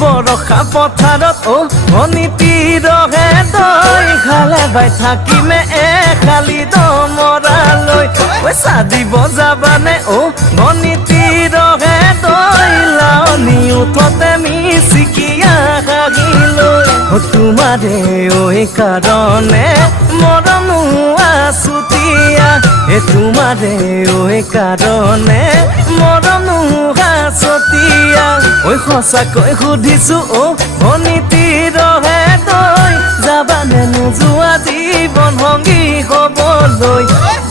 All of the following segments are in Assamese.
বৰষা পথাৰত ভনীতি ৰহে দৈ খালে বাই থাকিমে খালি দমৰালৈ পইচা দিব যাবানে ভনীতি ৰহে দৈ লাৱনি উঠতে মিচিকিয়া হাগিলৈ তোমাৰে কাৰণে মৰম আছুতীয়া তোমাৰে কাৰণে মৰম হাছতীয়া সঁচাকৈ সুধিছো ভনীতি ৰহে দৈ যাবানে নোযোৱা জীৱন সংগী হ'বলৈ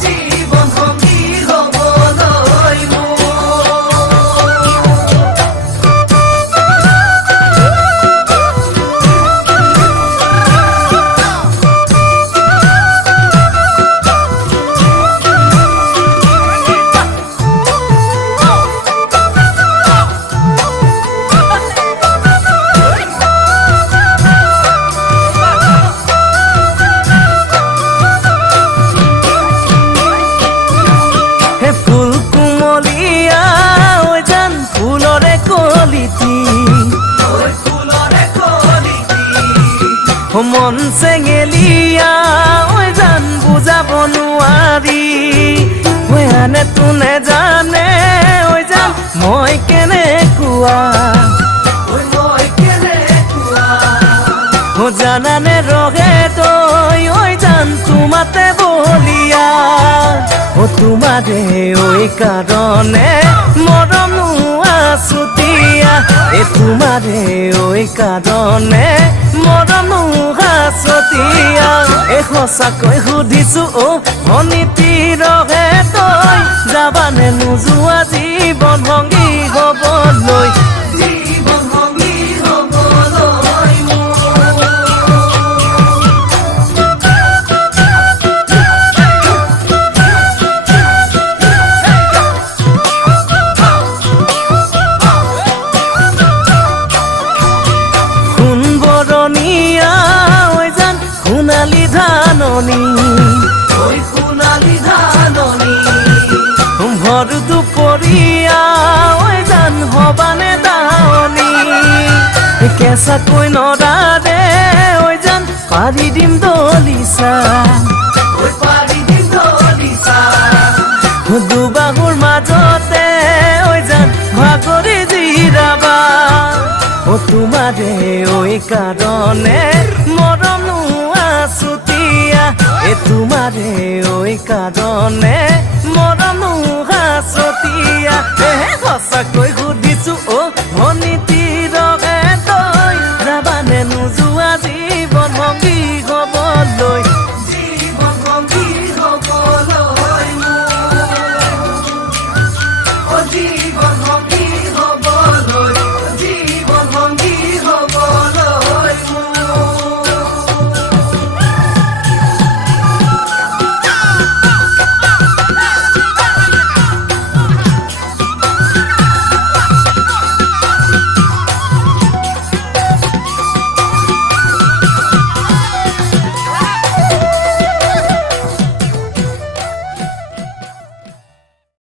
জীৱন সংগী হ'বলৈ মন চেঙেলিয়া জান বুজাব নোৱাৰি আনে তোনে জানে জান মই কেনেকুৱা জানানে ৰহে তই জান তোমাতে বলিয়া তোমাৰে কাৰণে মৰম আছুতীয়া তোমাৰে কাৰণে মৰম হাছতীয়া সঁচাকৈ সুধিছো ভনীতি ৰহে তই যাবানে নোযোৱা জীৱন সংগী হ'বলৈ জীৱন সংগী হ'বলৈ সোণালী ধাননি ভৰ দুপৰীয়া জান হবানে দাৱনি কেঁচাকৈ নৰাৰে জান পাৰি দিম দলিচা দুবাহুৰ মাজতে জান ভাগৰি জিৰাবা তোমাৰে কাৰণে মৰম আছুতীয়া তোমাৰে কাৰণে মৰম